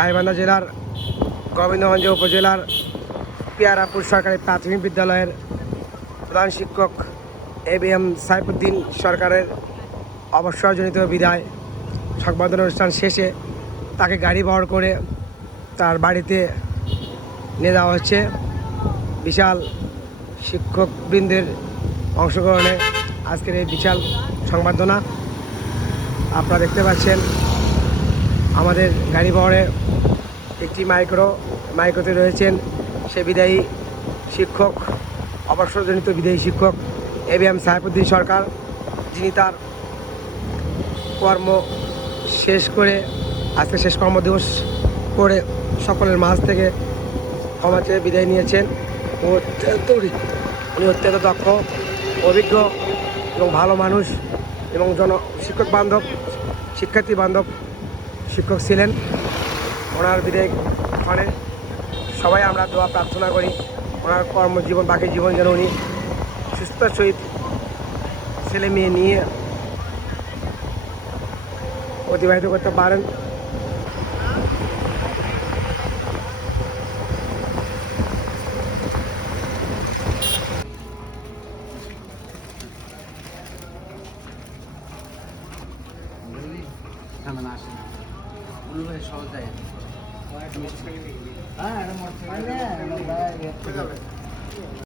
গাইবান্ধা জেলার গোবিন্দগঞ্জ উপজেলার পিয়ারাপুর সরকারি প্রাথমিক বিদ্যালয়ের প্রধান শিক্ষক ABM সাইফুদ্দিন সরকারের অবসরজনিত বিদায় সংবর্ধনা অনুষ্ঠান শেষে তাকে গাড়ি বহর করে তার বাড়িতে নিয়ে যাওয়া হচ্ছে। বিশাল শিক্ষকবৃন্দের অংশগ্রহণে আজকের এই বিশাল সংবর্ধনা আপনারা দেখতে পাচ্ছেন। আমাদের গাড়ি বহরে একটি মাইক্রোতে রয়েছেন সে বিদায়ী শিক্ষক, অবসরজনিত বিদায়ী শিক্ষক ABM সাইফুদ্দিন সরকার, যিনি তার কর্ম শেষ করে আজকে শেষ কর্মদিবস করে সকলের মাঝ থেকে ক্ষমা চেয়ে বিদায় নিয়েছেন। উনি অত্যন্ত দক্ষ, অভিজ্ঞ এবং ভালো মানুষ এবং শিক্ষক বান্ধব, শিক্ষার্থী বান্ধব শিক্ষক ছিলেন। ওনার বিদায় ক্ষণে সবাই আমরা দোয়া প্রার্থনা করি ওনার কর্মজীবন, বাকি জীবন যেন উনি সুস্থতার সহিত ছেলে মেয়ে নিয়ে অতিবাহিত করতে পারেন। সহজ